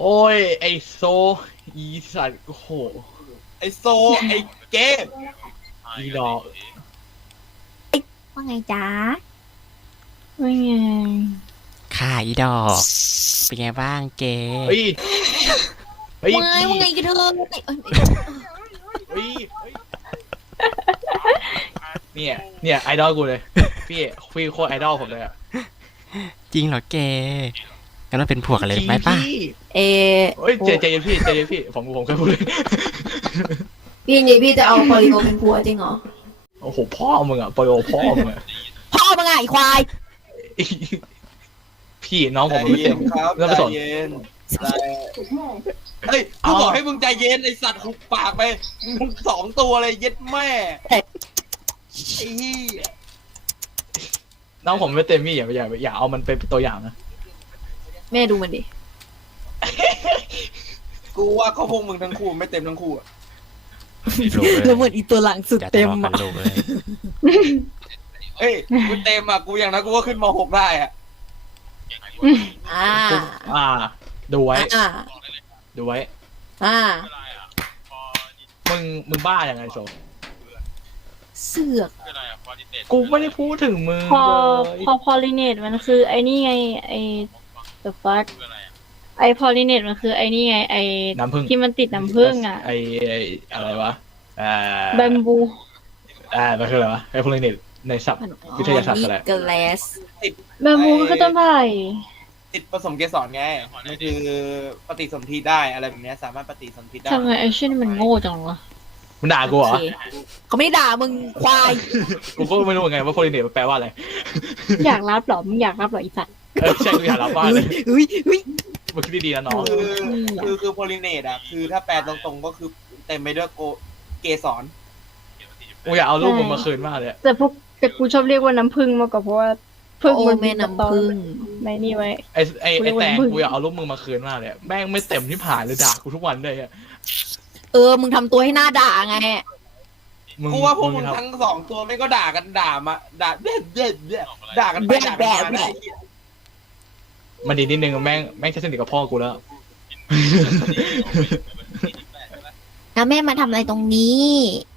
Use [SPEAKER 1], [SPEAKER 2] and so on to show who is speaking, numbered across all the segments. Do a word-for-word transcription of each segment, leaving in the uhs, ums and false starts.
[SPEAKER 1] โอ้ยไอโซอีสัตว์โอ้โห
[SPEAKER 2] ไอโซไอเกม
[SPEAKER 1] อีดอก
[SPEAKER 3] ว่าไงจ๊ะ
[SPEAKER 4] ว่าไง
[SPEAKER 5] ค่ะอีดอกเป็นไงบ้างเก
[SPEAKER 1] เฮ้ยเฮ้ย
[SPEAKER 3] ว่าไงว่าไงกันเธอ
[SPEAKER 1] เฮ้ยเนี่ยเนี่ยไอดอลกูเลยพี่พี่โคตรไอดอลผมเลยอะ
[SPEAKER 5] จริงเหรอเกกันว่าเป็นผัวกันเลยไหมป้า
[SPEAKER 3] เอ
[SPEAKER 1] เฮ้ยใจใจเย็นพี่ใจเย็นพี่ผมผมเคยพูดเลย
[SPEAKER 3] พี่นี่พี่จะเอาปอลิโอเป็นผัวจริงเหรอ
[SPEAKER 1] โอ้โหพ่อมึงอะปอลิโอพ่อมึงอะ
[SPEAKER 3] พ่อมึงอะไอควาย
[SPEAKER 1] พี่น้องผมมันไม่เต็ม
[SPEAKER 2] แล้วไปสอนเฮ้ยกูบอกให้มึงใจเย็นไอสัตว์หุบปากไปมึงสองตัวเลยเย็ดแม่ไอ้
[SPEAKER 1] น้องผมไม่เต็มพี่อย่าอย่าอย่าเอามันเป็นตัวอย่างนะ
[SPEAKER 3] แม่ดูมันดิ
[SPEAKER 2] กูว่าเขาพวกมึงทั้งคู่ไม่เต็มทั้งคู่อะ
[SPEAKER 3] แล้วเหมือนอีตัวหลังสุดเต็มอ่ะ
[SPEAKER 2] เฮ้ยกูเต็มอ่ะกูอย่างนั้นกูก็ขึ้นม.หกได้อ่ะ
[SPEAKER 3] อ่า
[SPEAKER 1] อ่าดูไว้
[SPEAKER 3] อ่า
[SPEAKER 1] ดูไว้
[SPEAKER 3] อ่า
[SPEAKER 1] มึงมึงบ้าอย่างไรโซ
[SPEAKER 3] เสือก
[SPEAKER 1] กูไม่ได้พูดถึงมึง
[SPEAKER 4] พอพอพอลิเนตมันคือไอ้นี่ไงไอ้ the fuck ไอ้พอลิเนตมันคือไอ้นี่ไงไอ้
[SPEAKER 1] น้ำผึ้ง
[SPEAKER 4] ที่มันติดน้ำผึ้งอ่ะ
[SPEAKER 1] ไอ้อะไรวะอ่า
[SPEAKER 4] แบมบู
[SPEAKER 1] อ่ามันคืออะไรวะไอ้พอลิเนตในศัพท์วิทยาศาสตร์อะไร
[SPEAKER 3] กลส
[SPEAKER 4] แบมบูก็คือต้นไผ่
[SPEAKER 2] ติดผสมเกสรไงมันคือปฏิสนธิได้อะไรแบบนี้สามารถปฏิสนธิได้
[SPEAKER 4] ทำไมไอ้เช่นมันโง่จังวะ
[SPEAKER 1] มึงด่ากูเหรอ
[SPEAKER 3] เขาไม่ได้ด่ามึงควาย
[SPEAKER 1] กูก็ไม่รู้เหมือนกันว่าโพลิเนตมันแปลว่าอะไร
[SPEAKER 4] อยากรับหรอมึงอยากรับหรออีสัตว์
[SPEAKER 1] เออใช่กูอยากรับบ้านเลย
[SPEAKER 3] เฮ้ยเฮ้ย
[SPEAKER 1] มึงคิดดีๆนะน้อง
[SPEAKER 2] คือคือโพลิเนตอ่ะคือถ้าแปลตรงๆก็คือเต็มไปด้วยโกเกสร
[SPEAKER 1] กูอยากเอารูปมึงมาคืนมากเลย
[SPEAKER 4] แต่พวกแต่กูชอบเรียกว่าน้ำผึ้งมากกว่าเพราะว่าพึ่งมัน
[SPEAKER 3] แม่น้ำพึ่ง
[SPEAKER 4] ในนี่ไว้
[SPEAKER 1] ไอไอไอแตงกูอยากเอารูปมึงมาคืนมากเลยแม่งไม่เต็มที่ผ่านเลยด่ากูทุกวันเลยอะ
[SPEAKER 3] เออมึงทำตัวให้หน้าด่าไง
[SPEAKER 2] กูว่าพวกมึงทั้งสองตัวไม่ก็ด่ากันด่ามาด่าเด็ดเด็ดด่ากันไปด่ากันมา
[SPEAKER 1] มันดีนิดนึงแม่งแม่งจะสนิทกับพ่อกูแล้ว
[SPEAKER 3] นะแม่มาทำอะไรตรงนี้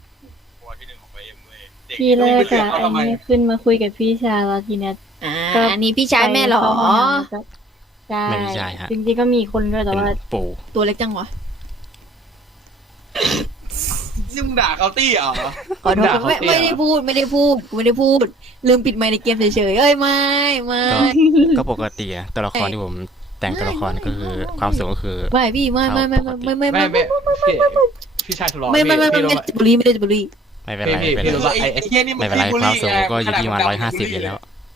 [SPEAKER 4] พี่แรกอะไอ้นี่ขึ้นมาคุยกับพี่ชายแล้วทีเนี้ย
[SPEAKER 3] อ่าอันนี้พี่ชายแม่หรอ
[SPEAKER 4] ใช่ไม่ใช่ฮะจริงๆก็มีคนด้วยแต่ว่า
[SPEAKER 5] ปู่
[SPEAKER 3] ตัวเล็กจังวะ
[SPEAKER 2] นี่มึงด่าเขาตี้เหรอ
[SPEAKER 3] ขอโทษไม่ไม่ได้พูดไม่ได้พูดไม่ได้พูดลืมปิดไมค์ในเกมเฉยๆเอ้ยไม่ไม่
[SPEAKER 5] ก็ปกติอะตัวละครที่ผมแต่งตัวละครก็คือความสูงก็คือ
[SPEAKER 3] ไม่พี่ไม่ไม่ไม่ไม่ไม่ไม่
[SPEAKER 1] ไม่พี่ชายทะเลาะ
[SPEAKER 3] ไม่ไม่ไม่ไม่บุรีไม่ได้บุรี
[SPEAKER 5] ไม่เป็นไรไม่เป็นไรไม่เป็นไรความสูงก็อยู่ที่ประมาณร้อยห้าสิบอยู่แล้ว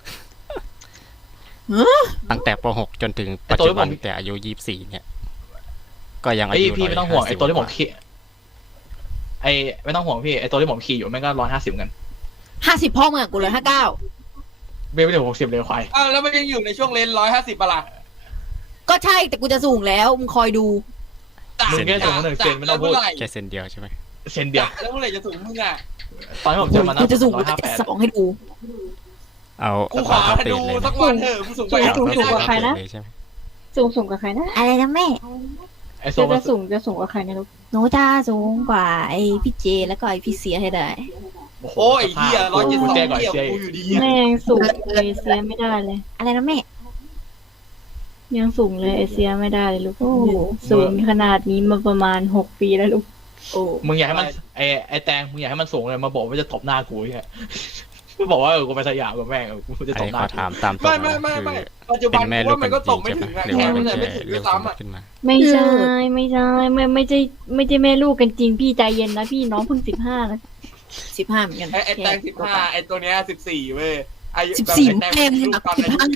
[SPEAKER 5] ตั้งแต่ป .หก จนถึงปัจจุบันแต่อายุยี่สิบสี่เนี่ยก็ยังอายุ
[SPEAKER 1] พี่ไม่ต้องห่วงไอ้ตัวที่ผมขี่ไอ้ไม่ต้องห่วงพี่ไอ้ตัวที่ผมขี่อยู่แม่งก็ร้อยห้าสิบกัน
[SPEAKER 3] ห้าสิบพ่อมึงกูเลยห้าเก้า
[SPEAKER 1] เบลไม่ถึงหกสิบเลยควาย
[SPEAKER 2] อ้าวแล้วมันยังอยู่ในช่วงเลนร้อยห้าสิบปะล่ะ
[SPEAKER 3] ก็ใช่แต่กูจะสูงแล้วมึงคอยดู
[SPEAKER 1] มึงแค่สูงหนึ่งเซนไม่ต้องพูด
[SPEAKER 5] แค่เซนเดียวใช่ไหม
[SPEAKER 1] เซนเดียว
[SPEAKER 2] แล้วเมื่อไหร่จะสูงมึงอ่ะ
[SPEAKER 1] ตอนที่ผมเจอมันนะ
[SPEAKER 3] กูจะสูงร้อยห้าแปดสองให้ดู
[SPEAKER 5] เอา
[SPEAKER 2] กูขอดูสักวันเถอะกูสูงไป
[SPEAKER 4] สูงสูงกว่าใครนะสูงสูงกว่าใครนะ
[SPEAKER 3] อะไรนะแม่
[SPEAKER 4] จะสูงจะสูงกว่าใครนะลูก
[SPEAKER 3] หนูจะสูงกว่าไอพี่เจแล้วก็ไอพี่เสียให้ได้
[SPEAKER 2] โอ้ยเฮียร้อยเจ็ดสิบสองเฮียกูอยู่ดี
[SPEAKER 4] แม่งสูงเลยเสียไม่ได้เลย
[SPEAKER 3] อะไรนะแม่
[SPEAKER 4] ยังสูงเลยเอเชียไม่ได้เลยลูกสูงขนาดนี้มาประมาณหกปีแล้วลูก
[SPEAKER 3] โอ้
[SPEAKER 1] มึงอยากให้มันไอไอแตงมึงอยากให้มันสูงเลยมาบอกว่าจะตบหน้ากูเนี่ยไม่บอกว่าเออกูไปสยามกับแม่งกูจะตบหน้า
[SPEAKER 5] ถามตาม
[SPEAKER 2] ไม่ไม่ไม่ไม่ปัจจุบันว่ามันก็ตบไม่ถึงแค่มันไม่ถึงด้วยซ้ำอ่ะ
[SPEAKER 4] ไม่ใช่ไม่ใช่ไม่ไม่ใช่ไม่ใช่แม่ลูกกันจริงพี่ใจเย็นนะพี่น้องเพิ่งสิบห้านะ
[SPEAKER 3] สิบห้าเหมือนกัน
[SPEAKER 2] ไอแตงสิบห้าไอตัวเนี้ยสิบสี่เว้ยไอ
[SPEAKER 3] สิบสี่แม่มึงหนักสิบห้า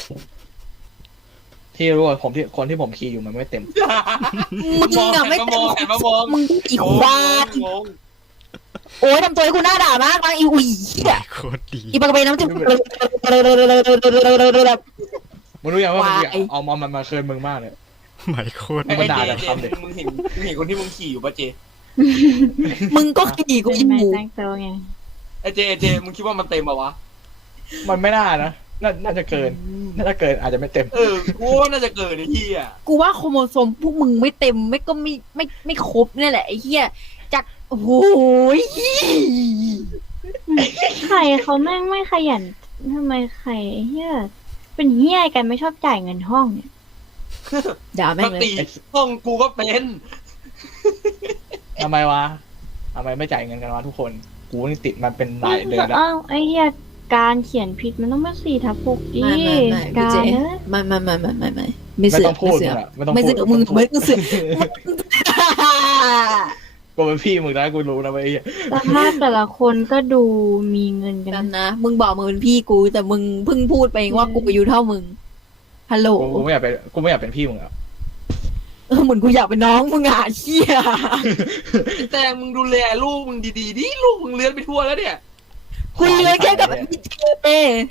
[SPEAKER 1] ที่รู้ว่าผมที่คนที่ผมขี่อยู่มันไม่เต็ม
[SPEAKER 3] มึงอะไม่เต็มมึงอีควายโอ้ยทำตัวให้กูหน้าด่ามากบางอีอุ้ย
[SPEAKER 5] โคตรดี
[SPEAKER 3] อีปากกระเบนน้ำจิ้ม
[SPEAKER 1] มึงรู้ยังว่ามึงเอาเอามันมาเคินมึงมากเลย
[SPEAKER 5] ไม่โคตร
[SPEAKER 2] มึงด่าแต่คำเด็กมึงเห็นมึงเห็นคนที่มึงขี่อยู่ป่ะเจ
[SPEAKER 3] มึงก็ขี่กู
[SPEAKER 4] ไม่แต่งตัวไง
[SPEAKER 2] ไอเจเจมึงคิดว่ามันเต็มป่ะวะ
[SPEAKER 1] มันไม่น่านะน่าน่าจะเกินน่าจะเกินอาจจะไม่เต็ม
[SPEAKER 2] เออกูว่าน่าจะเกิดไอ้เหี้ย
[SPEAKER 3] กูว่าโครโมโซมพวกมึงไม่เต็มไม่ก็ไม่ไม่ไม่ครบนี่แหละไอ้เหี้ยจากโอ้โห
[SPEAKER 4] ใครเขาแม่งไม่ขยันทำไมใครเฮียเป็นเฮียกันไม่ชอบจ่ายเงินห้องเนี่ย
[SPEAKER 3] ด่าแม่
[SPEAKER 2] ป
[SPEAKER 3] ง
[SPEAKER 2] ก
[SPEAKER 3] เลย
[SPEAKER 2] ติห้องกูก็เป็น
[SPEAKER 1] ทำไมวะทำไมไม่จ่ายเงินกันวะทุกคน กูนี่ติดมันเป็นหลายเดือนแล้ว
[SPEAKER 4] อ้าวไอ้เฮียการเขียนผิดมันต้องเป็นสี่ทับหกดิ
[SPEAKER 3] ไม่ไม่ไม่พี่
[SPEAKER 4] กา
[SPEAKER 3] เจ
[SPEAKER 4] รเนอะ
[SPEAKER 3] ไม่ไม่ไม่ไม่ไม่ไม่ไม่
[SPEAKER 1] ไม่
[SPEAKER 3] เสื
[SPEAKER 1] ต้
[SPEAKER 3] อ
[SPEAKER 1] องพูด
[SPEAKER 3] เสื
[SPEAKER 1] มึ
[SPEAKER 3] อง
[SPEAKER 1] อะไม่ต้อง
[SPEAKER 3] ไม่
[SPEAKER 1] พู
[SPEAKER 3] เสื
[SPEAKER 1] ด
[SPEAKER 3] อมึงไม่ต้องเสือ
[SPEAKER 1] กูเป็นพี่มึงนะกูรู้นะเว้ย
[SPEAKER 4] สภาพแต่ละคนก็ดูมีเงินกัน
[SPEAKER 3] นั่นนะมึงบอกมึงเป็นพี่กู แต่มึงเพิ่งพูดไปเองว่ากูอายุเท่ามึงฮัลโหล
[SPEAKER 1] กูกูไม่อยากเป็นกูไม่อยากเป็นพี่มึงอะ
[SPEAKER 3] เออเหมือนกูอยากเป็นน้องมึงอ่ะเชี่ย
[SPEAKER 2] แต่มึงดูแลลูกมึงดีๆดิลูกมึงเลื้อนไปทั่วแล้วเนี่ย
[SPEAKER 3] คุณเลี้ยงแค่กับพี่เจ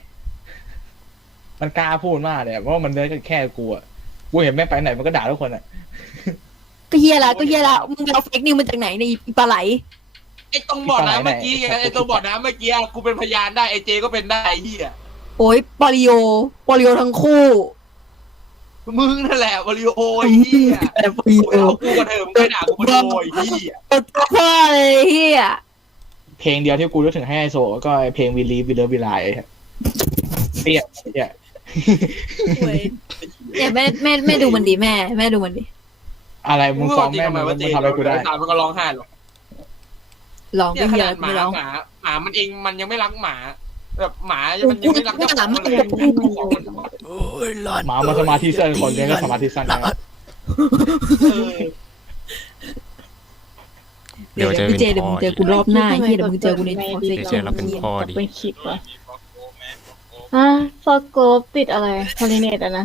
[SPEAKER 1] มันกล้าพูดมากเลยอะเพราะว่ามันเลื้อยกันแค่กูอะกูเห็นแม่งไปไหนมันก็ด่าทุกคนอะ
[SPEAKER 3] ก็เฮียละก็เฮียละมึงเอาเฟกนิวมาจากไหนในอีปลาไหล
[SPEAKER 2] ไอ้ตรงบ่อน้ำเมื่อกี้ไงไอ้ตรงบ่อน้ำเมื่อกี้กูเป็นพยานได้ไอ้เจก็เป็นได้ไอ้เหี้ย
[SPEAKER 3] โอ้ยปอลิโอปอลิโอทั้งคู่
[SPEAKER 2] มึงนั่นแหละวอลิโอไอ้เหี้ย
[SPEAKER 3] แต่ปอลิ
[SPEAKER 2] กู
[SPEAKER 3] โอ
[SPEAKER 2] เอากูกระเถิมไม่ด่ากูวอลิโอไอ้เหี้ย
[SPEAKER 3] ตัวพ่อเลยเฮีย
[SPEAKER 1] เพลงเดียวที่กูรู้ถึงให้ไอโซก็ไอ้เพลงวีลีวิลเลอร์วิไลเตี้ยเนี่ย
[SPEAKER 3] เนี่ยแม่แม่แม่ดูมันดีแม่แม่ดูมันดี
[SPEAKER 1] อะไรมึงฟ้องแม่
[SPEAKER 2] ทำไม
[SPEAKER 1] มึง
[SPEAKER 2] ว่าเจ
[SPEAKER 1] มึงทำอะไรกูได้
[SPEAKER 2] ถามมันก็ร้องไห้หรอก
[SPEAKER 3] ลอง
[SPEAKER 2] เนี่
[SPEAKER 3] ไป
[SPEAKER 2] ยข
[SPEAKER 3] เฮีย
[SPEAKER 2] นาดหมา
[SPEAKER 3] ไม่ลอง
[SPEAKER 2] หมาหมามันเองมันยังไม่รักหมาแบบหมามันยังไม่รักเจ้าของเลย
[SPEAKER 5] โอ้ยหลอน
[SPEAKER 1] หมามาสมาธิสั้นคนเลี้ยงก็สมาธิสั้นได้
[SPEAKER 5] เดี๋ยวเจอ
[SPEAKER 3] พี่เจ
[SPEAKER 5] เป็น
[SPEAKER 3] เดี๋ยว
[SPEAKER 5] พ่
[SPEAKER 3] มึ
[SPEAKER 5] อง
[SPEAKER 3] เจอกูรอบหน้าไอ้เฮียเดี๋ยวมึงเจอกูในฟอร์เซ็ก
[SPEAKER 5] เดี๋ยวเจอเราเป็นพ่อดิ
[SPEAKER 4] เป็นคลิปวะอ่ะฟอร์โกบติดอะไรพอลิเนตอะนะ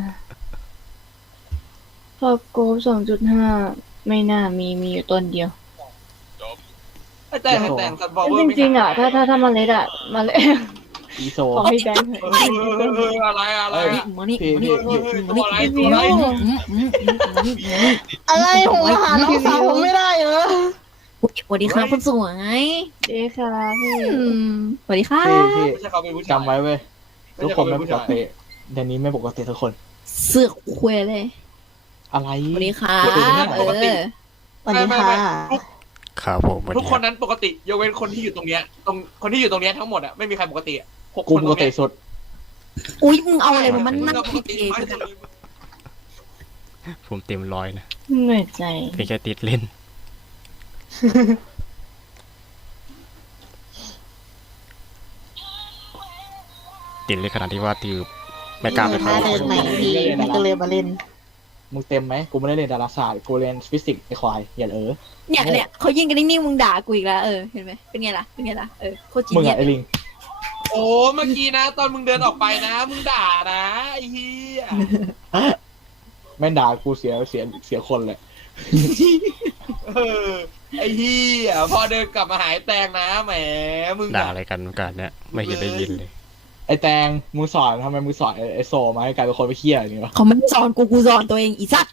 [SPEAKER 4] ฟอร์โกบสองจุดห้าไม่น่ามีมีอยู่ต้นเดียว
[SPEAKER 2] แต่แต่สัตว์บอกว่า
[SPEAKER 4] จริงๆอ่ะถ้าถ้าถ้ามาเล็ดอ่ะมาเล็ด
[SPEAKER 1] อีโซ
[SPEAKER 4] ขอให้แบงค์เถ
[SPEAKER 2] เอ
[SPEAKER 4] อะ
[SPEAKER 2] ออะไรอะไร
[SPEAKER 3] มานี่
[SPEAKER 1] พี่
[SPEAKER 3] มานี่
[SPEAKER 1] พี่
[SPEAKER 2] ตัวอะไรตัวอะไร
[SPEAKER 3] อะไรผมหาน้องสาวผมไม่ได้เหรอสวัสดีครับคุณสวย
[SPEAKER 4] เด็กค่ะพี่
[SPEAKER 3] อืมสวัสดีค่ะ
[SPEAKER 1] พี่พี่
[SPEAKER 2] ไม่ใช่เขาเป็นผู้ชาย
[SPEAKER 1] จำไว้เว้ยทุกคนไม่ปกติเดี๋ยวนี้ไม่ปกติทุกคน
[SPEAKER 3] เสือกคุยเลย
[SPEAKER 1] อะไร
[SPEAKER 3] สวัสดีค่ะ
[SPEAKER 2] คนอื่นไม่
[SPEAKER 3] เอ
[SPEAKER 2] ปกติ
[SPEAKER 3] อสวัสดีค่ะ
[SPEAKER 5] ครับผมวัน
[SPEAKER 2] ทุก
[SPEAKER 5] นี้
[SPEAKER 2] คนนั้นปกติยกเว้นคนที่อยู่ตรงเนี้ยตรงคนที่อยู่ตรงเนี้ยทั้งหมดอ่ะไม่มีใครปกติหก
[SPEAKER 1] กู
[SPEAKER 2] คน
[SPEAKER 1] ป
[SPEAKER 2] ต
[SPEAKER 1] ก
[SPEAKER 2] รง
[SPEAKER 1] ติ
[SPEAKER 2] เนี้ย
[SPEAKER 1] สุด
[SPEAKER 3] อุ้ยมึงเอาอะไรมามัน
[SPEAKER 2] มึง
[SPEAKER 3] นั่ง
[SPEAKER 2] ป
[SPEAKER 3] ผิ
[SPEAKER 2] ก
[SPEAKER 3] ด
[SPEAKER 2] ติ
[SPEAKER 3] เอง
[SPEAKER 2] ไม่
[SPEAKER 5] ผมเต็มร้อยนะ
[SPEAKER 4] เหนื่อยใจ
[SPEAKER 5] เพียงแค่ติดเล่น ติดเลยขนาดที่ว่าตือไม่กล้าไป
[SPEAKER 3] มา
[SPEAKER 5] เข้า
[SPEAKER 3] เดินใหม่พี่มันก็เลยมาเล่น
[SPEAKER 1] มึงเต็มไหมกูไม่ได้เรียนดาราศาสตร์กูเรียนฟิสิกส์ไอควายอย่าเออ
[SPEAKER 3] เนี่ยเนี่ยเขายิงกันนิ่งๆมึงด่ากูอีกแล้วเออเห็นไหมเป็นไงล่ะเป็นไงล่ะเออโคตรจี
[SPEAKER 1] มึง
[SPEAKER 3] เนีย
[SPEAKER 1] อะไอลิง
[SPEAKER 2] โอ้เมื่อกี้นะ ตอนมึงเดินออกไปนะ มึงด่านะไอ้เหี้ย
[SPEAKER 1] แม่งด่ากูเสียเสียเสียคนเลย
[SPEAKER 2] เออไอ้เหี้ยพอเดินกลับมาหายแตงนะแหมมึง
[SPEAKER 5] ด่าอะไรกันกันเนี่ยไม่เห็นได้ยินเลย
[SPEAKER 1] ไอแตงมึงสอนทำไมมึงสอนไอ้ไอโซมาให้กลายเป็นคนไปเคี้ยอย่างนี้วะ
[SPEAKER 3] เขาไม่ได้สอนกูกูสอนตัวเองอีสัตว์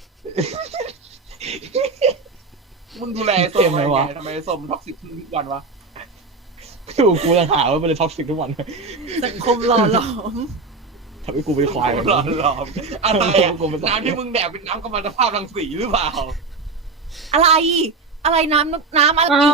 [SPEAKER 2] มึงดูแลส้มไงทำไมส้มท็อกซิกทุกวันวะ
[SPEAKER 1] กูกูยังหาว่ามันเลยท็อกซิกทุกวัน
[SPEAKER 3] สังคมหล่อหลอม
[SPEAKER 1] ทำให้กูเป็นควาย
[SPEAKER 2] หลอนหลอมอะไรอะน้ำที่มึงแดกเป็นน้ำกัมมันตภาพรังสีหรือเปล่า
[SPEAKER 3] อะไร อะไรน้ำน้ำอะไร
[SPEAKER 4] อ้าว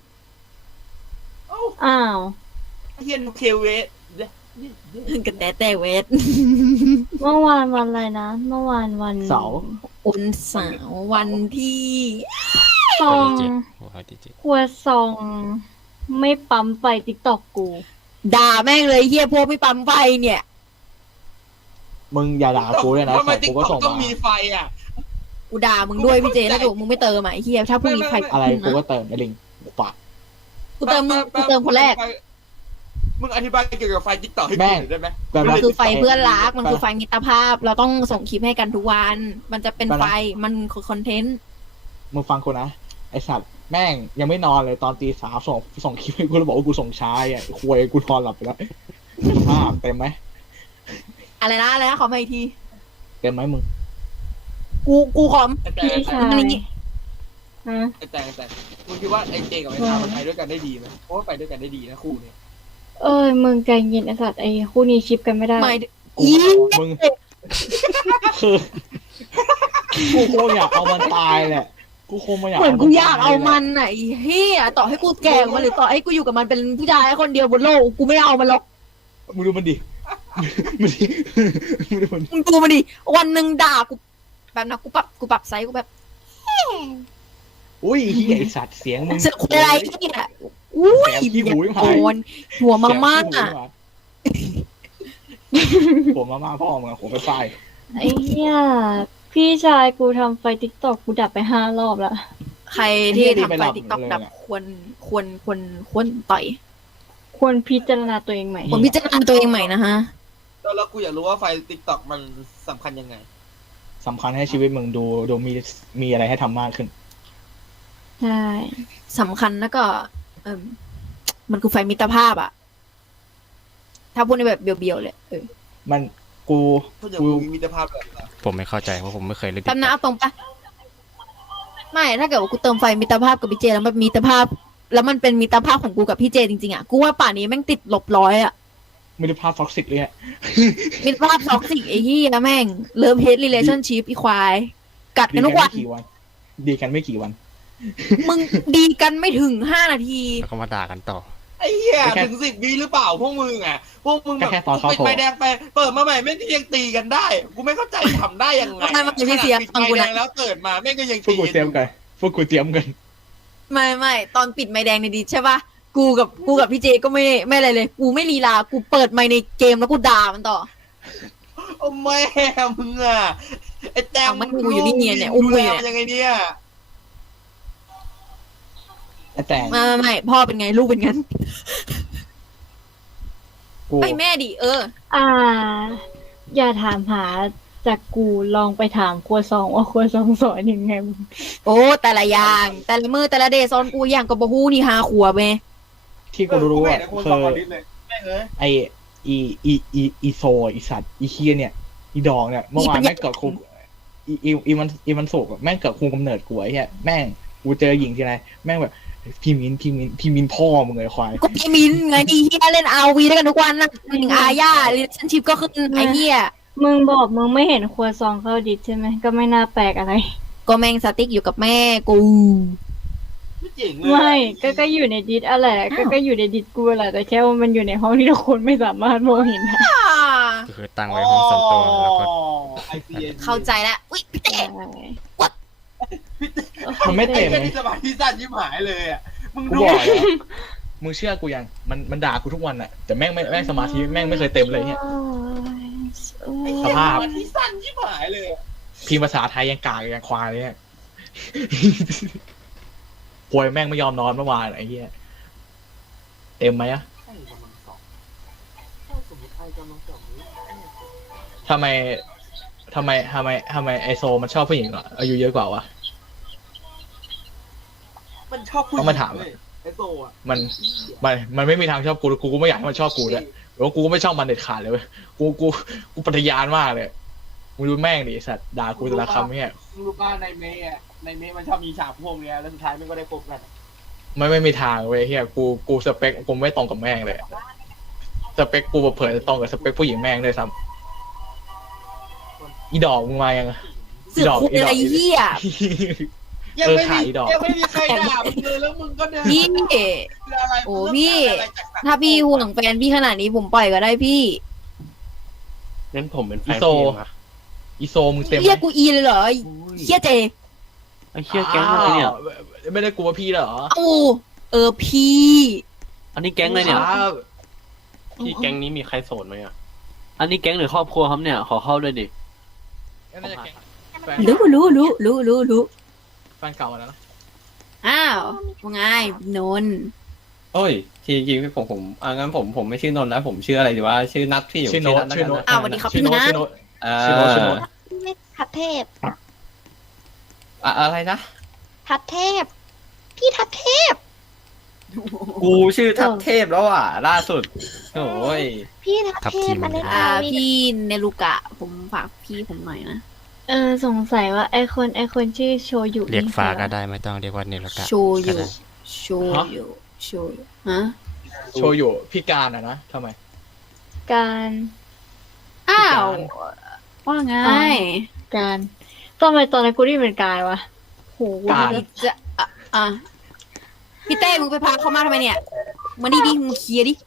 [SPEAKER 4] อ้าว
[SPEAKER 2] เฮียนเคเวส
[SPEAKER 3] กันแต่แต่เวท
[SPEAKER 4] เมื่อวานวันอะไรนะ เมื่อวานวัน
[SPEAKER 1] เสาร์
[SPEAKER 3] วันเสาร์วันที่
[SPEAKER 4] ซอ
[SPEAKER 5] วัน
[SPEAKER 4] ง
[SPEAKER 5] ที่เจ็ดวันที่เจ็ด
[SPEAKER 4] ครัวซอง ไม่ปั๊มไฟติ๊กตอกกู
[SPEAKER 3] ด่าแม่งเลยเฮียพวกไม่ปั๊มไฟเนี่ย
[SPEAKER 1] มึงอย่าด่ากูเลยนะ
[SPEAKER 2] ทำไม
[SPEAKER 1] แต่
[SPEAKER 2] ติ๊ก
[SPEAKER 1] กูก็
[SPEAKER 2] ต็อ
[SPEAKER 1] ส่
[SPEAKER 2] ก
[SPEAKER 1] ง
[SPEAKER 2] ต้อง
[SPEAKER 1] มา
[SPEAKER 2] มีไฟอ่ะ
[SPEAKER 3] กูด่ามึงด้วยพี่เจถ้าเกิดมึงไม่เติมอ่ะไอ้เฮียถ้าพรุ่งนี้ไฟ
[SPEAKER 1] อะไรกู
[SPEAKER 3] นะ
[SPEAKER 1] ก็เติมไอลิงปาก
[SPEAKER 3] กูเติมมึงกูเติมคนแรก
[SPEAKER 2] มึงอธิบายเกี่ยวกับไฟติ๊กต็อกให้กูหน่อยได้ไหม
[SPEAKER 1] แบบ
[SPEAKER 3] มัน
[SPEAKER 1] ว่า
[SPEAKER 3] คือไฟเพื่อนรัก มันคือไฟมิตรภาพ เราต้องส่งคลิปให้กันทุกวัน มันจะเป็นไฟ มันคือคอนเทนต์
[SPEAKER 1] มึงฟังกูนะไอสัตว์แม่งยังไม่นอนเลยตอนตีสามส่งส่งคลิปให้กูแล้วบอกว่ากูส่งช้าอ่ะคุยกูนอนหลับไปแล้วภาพเต็มไหม
[SPEAKER 3] อะไรนะอะไรนะขอมาอีกที
[SPEAKER 1] เต็มไหมมึง
[SPEAKER 3] กูกูขอม
[SPEAKER 2] แต่
[SPEAKER 4] พี่ชา
[SPEAKER 3] อะไร
[SPEAKER 4] ย
[SPEAKER 3] งี้
[SPEAKER 4] ฮะ
[SPEAKER 2] แต่แต่มึงคิดว่าไอเจกับไอทามันไปด้วยกันได้ดีไหมเพราะว่าไปด้วยกันได้ดีนะคู่เนี่ย
[SPEAKER 4] เอ้ยมึงใจเย็นไอ้สัตว์ไอ้คู่นี้ชิปกันไม่ได้
[SPEAKER 3] ไม่
[SPEAKER 1] กู
[SPEAKER 3] อี
[SPEAKER 1] มึงคือกูคงอยากเอามันตายแหละกูคงไม่อยาก
[SPEAKER 3] เหมือนกูอยากเอามัน
[SPEAKER 1] ตยแหละ
[SPEAKER 3] ไหนะไอ้เฮียต่อให้กูแก่กว่ามันหรือต่อให้กูอยู่กับมันเป็นผู้ชายคนเดียวบนโลกกูไม่เอามันหรอก
[SPEAKER 1] มึงดูมันดิมึงดิมึงดูมันดิ
[SPEAKER 3] มึงดูมันดิวันหนึ่งด่ากูแบบนะกูปรับกูปรับไซส์กูแบบ
[SPEAKER 1] อุ้ยเฮียไอสัตว์เสียงมึง
[SPEAKER 3] เสือกอะไรเนี่ยอุ้ย
[SPEAKER 1] แสบขี้หูยังหา
[SPEAKER 3] โก
[SPEAKER 1] ย
[SPEAKER 3] นหัวมาม่า
[SPEAKER 1] ผมมาม่าพ่อมึงอะผมไปไฟ
[SPEAKER 4] ไอ้เหี้ยพี่ชายกูทำไฟติ๊กตอกกูดับไปห้ารอบละ
[SPEAKER 3] ใครที่ทำไฟติ๊กต็อกดับควรควรควรควรต่อย
[SPEAKER 4] ควรพิจารณาตัวเองใหม่
[SPEAKER 3] ควรพิจารณาตัวเองใหม่นะฮะ
[SPEAKER 2] แล้วแล้วกูอยากรู้ว่าไฟติ๊กต็อกมันสำคัญยังไง
[SPEAKER 1] สำคัญให้ชีวิตมึงดูดูมีมีอะไรให้ทำมากขึ้น
[SPEAKER 4] ใช่
[SPEAKER 3] สำคัญแล้วก็เอมมันคือไฟมิตรภาพอะถ้าพูดในแบบเบียวๆเลยเออ
[SPEAKER 1] มันกู
[SPEAKER 2] พูดอย่าง
[SPEAKER 1] กู
[SPEAKER 2] มีมิตรภาพแบบไหน
[SPEAKER 5] ผมไม่เข้าใจเพราะผมไม่เคยเล่น
[SPEAKER 3] แป๊บนะเอาตรงปะไม่ถ้าเกิดว่ากูเติมไฟมิตรภาพกับพี่เจแล้วมันมิตรภาพ แล้วมันเป็นมิตรภาพของกูกับพี่เจจริงๆอะกูว่าป่านนี้แม่งติดลบร้อยอะ
[SPEAKER 1] ไม่ได้ภาพท็อกซิกเลยอะ
[SPEAKER 3] มิตรภาพท็อกซิกไอ้ที่นะแม่งเลิฟเฮดรีเลชั่นชิพอีควายกัด
[SPEAKER 1] ดี
[SPEAKER 3] กัน
[SPEAKER 1] กั
[SPEAKER 3] ทุกวัน
[SPEAKER 1] ไม่กี่วัน ดีกันไม่กี่วัน
[SPEAKER 3] มึงดีกันไม่ถึงห้านาที
[SPEAKER 5] แล้วก็มาด่ากันต่อ
[SPEAKER 2] ไอ้เหี้ย
[SPEAKER 1] แค่
[SPEAKER 2] ถึงสิบวิหรือเปล่าพวกมึงอ่ะพวกมึงแบบ
[SPEAKER 1] แค่ตอนเข้า
[SPEAKER 2] ปิด
[SPEAKER 1] โถ
[SPEAKER 2] ไฟแดงไปเปิดมาใหม่แม่งก็ยังตีกันได้ กูไม่เข้าใจทำได้ยังไง
[SPEAKER 3] ไม่ไม่พี่เสีย
[SPEAKER 2] ปิด
[SPEAKER 3] ฟัง
[SPEAKER 2] ไฟ
[SPEAKER 3] กู
[SPEAKER 2] แด
[SPEAKER 3] นะ
[SPEAKER 2] งแล้วเกิดมาแม่งก็ยัง
[SPEAKER 1] พวก
[SPEAKER 2] ตี
[SPEAKER 1] กูเตรียมกันพวกกูเตรียมกัน
[SPEAKER 3] ไม่ไม่ตอนปิดไม้แดงในดิสใช่ปะกูกับกูกับพี่เจก็ไม่ไม่อะไรเลย กูไม่ลีลากูเปิดไมค์ในเกมแล้วกูด่ามันต่อ
[SPEAKER 2] โอ้แม่มึงอ่ะไอ้แต้ม
[SPEAKER 3] เอามันกูอยู่นี่เนี่ยเนี่ยอุ้มกู
[SPEAKER 2] ดู
[SPEAKER 3] อยู่
[SPEAKER 2] แล
[SPEAKER 3] เนี่ย
[SPEAKER 2] ยังไงเนี่ย
[SPEAKER 1] แต่
[SPEAKER 3] ไม่ไม่ไม่พ่อเป็นไงลูกเป็นงั้น
[SPEAKER 1] กู
[SPEAKER 3] ไอ้แม่ดิเออ
[SPEAKER 4] อ่า อย่าถามหาจากกูลองไปถามครัวซองว่าครัวซองสอนยังไง
[SPEAKER 3] โอ้แต่ละอย่าง แต่ละมือแต่ละเดย์ซอนกูอย่างกับบะฮู้นี่หาขัวเบ
[SPEAKER 1] ที่กูรู้
[SPEAKER 2] ไม่
[SPEAKER 1] อ่ะ
[SPEAKER 2] เห็นไอ้คน
[SPEAKER 1] คื
[SPEAKER 2] สอง
[SPEAKER 1] อ
[SPEAKER 2] คนนี้เลยแม่งเอ้ย
[SPEAKER 1] ไออีอีอีอีโซอีสัตว์อีเคียเนี่ยอีดองเนี่ยเมื่อวานแม่งเกิดคุมอีอีอีมันอีมันโศกแม่งเกิดคุมกำเนิดกูไอ้เหี้ยแม่งกูเจอหญิงทีไรแม่งแบบพี่มินพี่มินพี่มินพ่อมึงเลยควาย
[SPEAKER 3] ก็พี่มินไงไอ้เฮียเล่นอาวีด้วยกันทุกวันนะหนึ่งอาญา relationship ก็ขึ้นไอ้เฮีย
[SPEAKER 4] มึงบอกมึงไม่เห็นครัวซองเข้าดิสใช่ไหมก็ไม่น่าแปลกอะไร
[SPEAKER 3] ก็แม่งสติ๊กอยู่กับแม่กู
[SPEAKER 2] ไม่เจ๋งเลย
[SPEAKER 4] ไม่ก็ก็อยู่ในดิสอะไรก็ก็อยู่ในดิสกูแหละแต่แค่ว่ามันอยู่ในห้องที่ทุกคนไม่สามารถมองเห็นได้
[SPEAKER 5] ก็คือตั้งไว้ห้องส่วนตัวแล้วก็
[SPEAKER 2] ไอซี
[SPEAKER 3] เข้าใจแล้วอุ้ยพี่เต้
[SPEAKER 1] มันไม่เต็ม
[SPEAKER 2] ไอ้ที่สมาธิสั้นยิ้มหายเลยอ่ะมึง
[SPEAKER 1] กู
[SPEAKER 2] ดู
[SPEAKER 1] บอกแล้วมึงเชื่อกูยังมันมันด่ากูทุกวันอ่ะแต่แม่งไม่แม่งสมาธิแม่งไม่เคยเต็มเลยเนี่ย
[SPEAKER 2] ไอ้
[SPEAKER 1] ส
[SPEAKER 2] เหี้ย
[SPEAKER 1] ภาพ
[SPEAKER 2] สมาธิสั้นยิ้มหายเลยอะ
[SPEAKER 1] พิมพ์ภาษาไทยยังกากยังควายเลยเนี่ยป่วยแม่งไม่ยอมนอนเมื่อวานไอ้เหี้ยเต็มไหมอะทำไมทำไมทำไมทำไมไอโซมันชอบผู้หญิงอ่ะอายุเยอะกว่าวะ
[SPEAKER 2] มันชอบผู้หญิ
[SPEAKER 1] ต้องมาถาม
[SPEAKER 2] เลยไอโซอ่ะ
[SPEAKER 1] มันมันมันไม่มีทางชอบกูกูก็ไม่อยากให้มันชอบกูเลยหรือว่ากูก็ไม่ชอบมันเด็ดขาดเลยเว้ยกูกูกูปฏิญาณมากเลยมึงดูแม่งดิไอ้สัตว์ด่ากูแต่ละคำเนี่ย
[SPEAKER 2] มึงรู้ป่ะในเมย์อะในเมย์มันชอบมีฉากพวกเนี้ยแล้วสุดท้ายมันก็ได้พบกัน
[SPEAKER 1] ไม่ไม่มีทางเว้ยเฮียกูกูสเปคกูไม่ตรงกับแม่งเลยสเปคกูเผยตรงกับสเปคผู้หญิงแม่งเลยซ้ำอีดอกมึงมายัง
[SPEAKER 3] เสือกคุยอะไรเฮีย
[SPEAKER 2] ยัง
[SPEAKER 1] เออ
[SPEAKER 2] ไม่
[SPEAKER 1] ขา
[SPEAKER 2] มี
[SPEAKER 1] ยดอก
[SPEAKER 2] ยังไม่มีใครด่ามึงเลยแล้วมึงก็เดิน
[SPEAKER 3] พี่
[SPEAKER 2] อะไร
[SPEAKER 3] โอ้
[SPEAKER 2] มึง
[SPEAKER 3] พี่
[SPEAKER 2] เรื่องอะไรจากสังคม
[SPEAKER 3] ถ้าพี่ห่วงแฟนพี่ขนาดนี้ผมปล่อยก็ได้พี่
[SPEAKER 6] งั้นผมเป็นแฟ
[SPEAKER 1] อี
[SPEAKER 6] น
[SPEAKER 1] โซ
[SPEAKER 6] พี่เองอะ
[SPEAKER 1] อีโซมึงเต็มไหม
[SPEAKER 3] เฮียกูอีเลยเหรอเฮียเจ
[SPEAKER 6] ไอ้เชี่ยแก๊งอะไรเนี่ย
[SPEAKER 1] อ้าวไม่ได้กลัวพี่เหรอ
[SPEAKER 3] เอ้าเออพี่
[SPEAKER 6] อันนี้แก๊งอะไรเนี่ย
[SPEAKER 1] ครับ
[SPEAKER 6] พี่แก๊งนี้มีใครโสดไหมอ่ะ อันนี้แก๊งหรือครอบครัวครับเนี่ย ขอเข้าด้วยดิ
[SPEAKER 1] น่าจะแก๊งแฟน
[SPEAKER 3] รู้รู้รู้รู้รู้รู้
[SPEAKER 1] แฟนเก่าแล้วนะ
[SPEAKER 3] อ้าวว่าไงนนท์
[SPEAKER 7] โอ้ยจริงๆผมผมอ่างั้นผมผมไม่ชื่อนนท์แล้วผมชื่ออะไรดีว่าชื่อนัทพี่อยู่
[SPEAKER 1] ชื่อโน้ต
[SPEAKER 7] นัท
[SPEAKER 1] ชื่อโน้ต
[SPEAKER 7] แล้วกั
[SPEAKER 3] อ้าวสวัสดีครับ
[SPEAKER 1] ชื่อ
[SPEAKER 3] พี่
[SPEAKER 1] โน้ต
[SPEAKER 3] นะ
[SPEAKER 1] ชื่อโน้ต
[SPEAKER 7] อ่า
[SPEAKER 1] ชื่อโน้ตชื่อโน้ต
[SPEAKER 8] ทัดเทพ
[SPEAKER 7] อ่ะอะไรนะ
[SPEAKER 8] ทัดเทพ พี่ทัดเทพ
[SPEAKER 7] กูชื่อทัพเทพแล้วอ่ะล่าสุดโอ้ย
[SPEAKER 8] พี่ทัด
[SPEAKER 5] ทับ
[SPEAKER 8] เท
[SPEAKER 5] ที
[SPEAKER 8] พ
[SPEAKER 5] ม
[SPEAKER 8] มาเล่น
[SPEAKER 3] อ่า
[SPEAKER 8] อาวี
[SPEAKER 3] พี่เนลูกะ ผมฝากพี่ผมหน่อยนะ
[SPEAKER 4] เออสงสัยว่าไอคนไอคนชื่อโชยุ
[SPEAKER 5] เรียก
[SPEAKER 4] นี่
[SPEAKER 5] ฟ้า
[SPEAKER 4] ใคร
[SPEAKER 5] ก็
[SPEAKER 4] วะ
[SPEAKER 5] ได้ไม่ต้องเรียกว่าเนรกะ
[SPEAKER 3] โชยุ
[SPEAKER 5] ก็ได้
[SPEAKER 3] โชยุโชยุฮะ
[SPEAKER 1] โโชยุพี่การอะนะทำไม
[SPEAKER 4] การ
[SPEAKER 3] อ้าวว่าไง
[SPEAKER 4] การทำไมตอนนั้นกูได้เป็นกายวะโห
[SPEAKER 1] การ
[SPEAKER 3] จะอ่ะอ่ะพี่เต้มึงไปพาเขามาทำไมเนี่ยมาดิดิมึงเคลียร์ดิ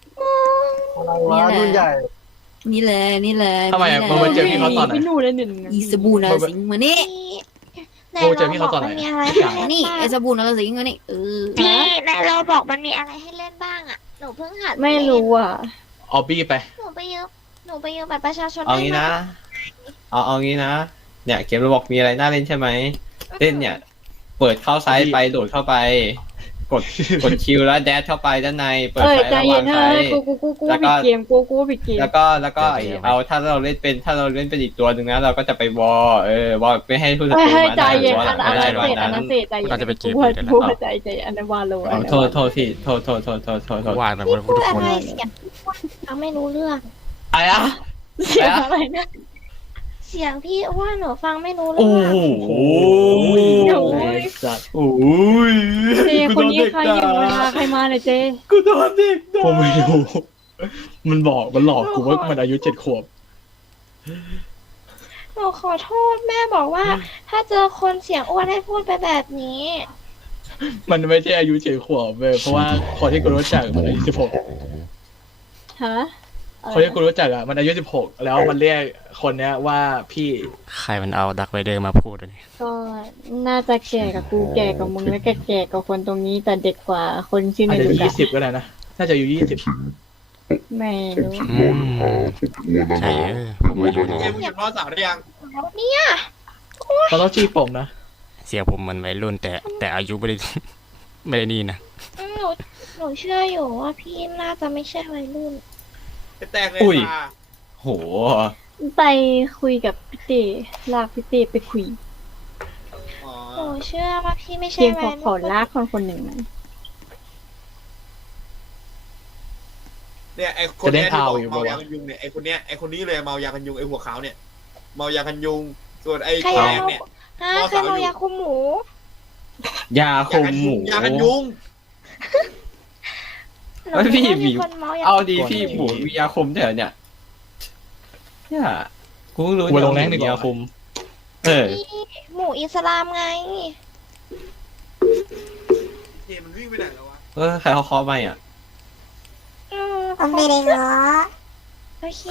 [SPEAKER 3] นี่แหละนี่เลยนี่เลย
[SPEAKER 1] ทำไมอะมึงมาเจอพี่เขาตอนไหน
[SPEAKER 4] พี่หนูเลยหนึ่ง
[SPEAKER 3] อีสบูนาสิงมานี่
[SPEAKER 8] ใน
[SPEAKER 1] โอ้
[SPEAKER 8] โร
[SPEAKER 1] เจอพี่
[SPEAKER 8] บ
[SPEAKER 1] เขา
[SPEAKER 8] อก
[SPEAKER 1] ตอนไหน
[SPEAKER 8] มันมีอะไร
[SPEAKER 1] อะ
[SPEAKER 8] ให้
[SPEAKER 3] นี่
[SPEAKER 8] เล่น
[SPEAKER 3] ไอ
[SPEAKER 8] บ้าง
[SPEAKER 3] สบูนาสิงมานี่เออ
[SPEAKER 8] พี่ในโรบอกมันมีอะไรให้เล่นบ้างอ่ะหนูเพิ่งหัด
[SPEAKER 4] ไม่รู้อ่ะ
[SPEAKER 1] ออบบี้ไป
[SPEAKER 8] หนูไปยืมหนูไปยืมบัตรประชาชน
[SPEAKER 7] เอางี้นะ เอาเอางี้นะ เนี่ยเกมเราบอกมีอะไรน่าเล่นใช่ไหม เล่นเนี่ย เปิดเข้าซ้ายไปโดดเข้าไป กดกดคิวแล้วแดชเข้าไปด้านใน เปิด
[SPEAKER 4] เอ้ย
[SPEAKER 7] ซ้าย
[SPEAKER 4] ใจ
[SPEAKER 7] ระ
[SPEAKER 4] เย็
[SPEAKER 7] วาน ง
[SPEAKER 4] เฮ้
[SPEAKER 7] ซ้าย
[SPEAKER 4] ยกูกูกูกู
[SPEAKER 7] แล้วก็
[SPEAKER 4] ผิดเกมกูกูผิดเกม
[SPEAKER 7] แล้วก็แล้วก็ไอ้เอาถ้าเราเล่นเป็นถ้าเราเล่นเป็นอีกตัวหนึ่งนะเราก็จะไปวอลเออวอลไม่ให้ผู้ศัต
[SPEAKER 4] เฮ้ย
[SPEAKER 7] รู
[SPEAKER 4] เฮ้ย
[SPEAKER 7] มา
[SPEAKER 4] ใจ
[SPEAKER 7] ได้
[SPEAKER 4] เย็น
[SPEAKER 7] วอล
[SPEAKER 4] อันนั้น
[SPEAKER 7] ไม่
[SPEAKER 4] อัน
[SPEAKER 7] ได้
[SPEAKER 4] นั้น
[SPEAKER 7] วัน
[SPEAKER 4] เสร็จอัน
[SPEAKER 7] นั้น
[SPEAKER 4] นั้นเสร็จใจเย็น
[SPEAKER 5] เราจะไปเกม
[SPEAKER 4] กูว่า
[SPEAKER 5] เดี๋ยวนะ
[SPEAKER 4] กูว่าใจใจอันนั้นวาโล
[SPEAKER 7] อ๋อโทษโทษพี่โทษโทษโทษโทษโทษโทษ
[SPEAKER 5] ว่ากันหมดทุ
[SPEAKER 8] พูด
[SPEAKER 5] ก
[SPEAKER 8] อะ
[SPEAKER 5] คน
[SPEAKER 8] ไรเสียงฟังไม่รู้เรื่อง
[SPEAKER 1] อะไรอะ
[SPEAKER 4] เสียงอะไรนะ
[SPEAKER 8] เสียงพี่อ้วนหนูฟังไม่รู้
[SPEAKER 7] โอ้
[SPEAKER 8] เรื่อง
[SPEAKER 7] โห
[SPEAKER 4] โอ้ย
[SPEAKER 1] สัตว์
[SPEAKER 7] โอ้ย
[SPEAKER 4] เจคนนี้ใครอยู่เวลาใครมาเนี่ยเจ
[SPEAKER 7] กูโดนเด็กด่า
[SPEAKER 1] ผมไม่รู้ มันบอกมันหลอกกูว่ามันอายุเจ็ดขวบ
[SPEAKER 8] หนูขอโทษแม่บอกว่า ถ้าเจอคนเสียงอ้วนให้พูดไปแบบนี้
[SPEAKER 1] มันไม่ใช่อายุเจ็ดขวบเว้ยเพราะว่าคนที่กูรู้จักมันอายุสิบหก
[SPEAKER 4] ฮะ
[SPEAKER 1] คนที่กูรู้จักอ่ะมันอายุสิบหกแล้วมันเรียกคนเนี้ยว่าพี่
[SPEAKER 5] ใครมันเอาดักไวเดอร์มาพูดอันนี้
[SPEAKER 4] ก็น่าจะแก่กับกูแก่กับมึงแล้วก็แก่กับคนตรงนี้แต่เด็กกว่าคนชื่อ
[SPEAKER 1] อาจ
[SPEAKER 4] ใน
[SPEAKER 1] จะ
[SPEAKER 4] ดุ
[SPEAKER 1] ยี่
[SPEAKER 4] กะ
[SPEAKER 1] สิบก็ได้นะน่าจะอายุยี่สิบ
[SPEAKER 4] ไม่รู้
[SPEAKER 5] อืมใช่เออผมอายุ
[SPEAKER 2] เก
[SPEAKER 5] เนี่ย
[SPEAKER 2] มเห็นพ่อสาวได้ยัง
[SPEAKER 8] เนี่ย
[SPEAKER 1] ตอนต้องจี้ผมนะ
[SPEAKER 5] เสียงผมเหมือนวัยรุ่นแต่แต่อายุไม่ได้ ไม่ได้นี่นะ
[SPEAKER 8] อืมหนูหนูเชื่ออยู่ว่าพี่น่าจะไม่ใช่วัยรุ่น
[SPEAKER 2] ไปแตกเลยมา
[SPEAKER 7] โห
[SPEAKER 4] ไปคุยกับพี่เต้ลากพี่เต้ไปคุย
[SPEAKER 2] อ๋อ
[SPEAKER 8] หนูเชื่อว่าพี่ไม่ใช่
[SPEAKER 4] เพียงข
[SPEAKER 8] วั
[SPEAKER 4] อย ขอ
[SPEAKER 8] รุ่น
[SPEAKER 4] ลากคนคนหนึ่งมา
[SPEAKER 2] เนี่ยไอคนเนี้ยที่บอกเมายากันยุงเนี่ยไอคนเนี้ยไอคนนี้เลยเมายากันยุงไอหัวขาวเนี่ยเมายากันยุงส่วนไอ
[SPEAKER 8] ใคร
[SPEAKER 2] แด
[SPEAKER 8] เอา
[SPEAKER 2] งเนี่ย
[SPEAKER 8] ฮะ
[SPEAKER 2] รอ
[SPEAKER 8] ใคร
[SPEAKER 2] สาวอยู่
[SPEAKER 8] เอายาคุมหมู
[SPEAKER 7] ยาค
[SPEAKER 2] ยาม กัน
[SPEAKER 7] ห
[SPEAKER 2] ยุ
[SPEAKER 7] มู
[SPEAKER 2] งยากันยุง
[SPEAKER 8] หนู
[SPEAKER 7] เฮ้ยพี่
[SPEAKER 8] ว่า
[SPEAKER 7] หมี
[SPEAKER 8] มีคนเมายา
[SPEAKER 7] เอาดีพี่หมูมียาคมด้วยเหรอเนี่ยเนี่ยกูเพิ่งรู้
[SPEAKER 1] กูไปลงแรงดีกว่า
[SPEAKER 7] ยาคมเออ
[SPEAKER 8] พี่หมูอิสลามไง
[SPEAKER 2] เจมันวิ่งไปไหนแล้ววะ
[SPEAKER 7] เออใครเขาเคาะไม่อ่ะ
[SPEAKER 8] อืม
[SPEAKER 9] ผมไม่ได้เหรอ
[SPEAKER 8] โอเค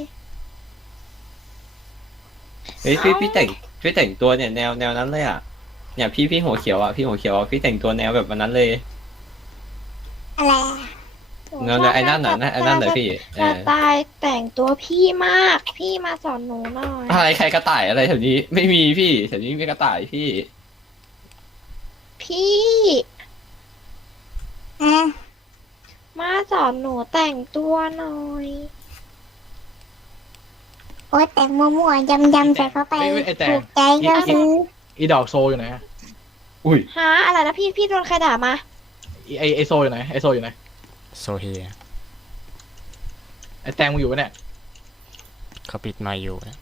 [SPEAKER 7] เฮ้ยพี่พี่แต่งพี่แต่งตัวเนี่ยแนวแนวนั้นเลยอ่ะเนี่ยพี่พี่หัวเขียวอ่ะพี่หัวเขียวอ่ะพี่แต่งตัวแนวแบบวันนั้นเลย
[SPEAKER 9] อะไรอะ
[SPEAKER 7] แนวแนวไอ้นั่นน่ะนะไอ้นั่นเลยพี่เอ
[SPEAKER 8] ส
[SPEAKER 7] อ
[SPEAKER 8] ไตล์แต่งตัวพี่มาก พี่มาสอนหนูหน่อย
[SPEAKER 7] อะไรใครกระต่ายอะไรแถวนี้ไม่มีพี่แถวนี้ไม่มีกระต่ายพี่
[SPEAKER 8] พี่
[SPEAKER 9] อ่ะ
[SPEAKER 8] มาสอนหนูแต่งตัวหน่อย
[SPEAKER 9] โอ๊ยแต่งมั่วๆยำๆใส่เข้าไป
[SPEAKER 1] เอ้ยไอ้แต่
[SPEAKER 9] ถูกใจก็ซื้อ
[SPEAKER 1] อีดอกโซอยู่ไหนอะ
[SPEAKER 7] อุ้ย
[SPEAKER 8] ฮะอะไรนะพี่พี่โดนใครด่ามา
[SPEAKER 1] อีไอไอโซอยู่ไหนไอโซอยู่ไหน
[SPEAKER 5] โซเฮีย
[SPEAKER 1] ไอแตงมึงอยู่ปะเนี่ย
[SPEAKER 5] เขาปิดไมค์อยู่นะ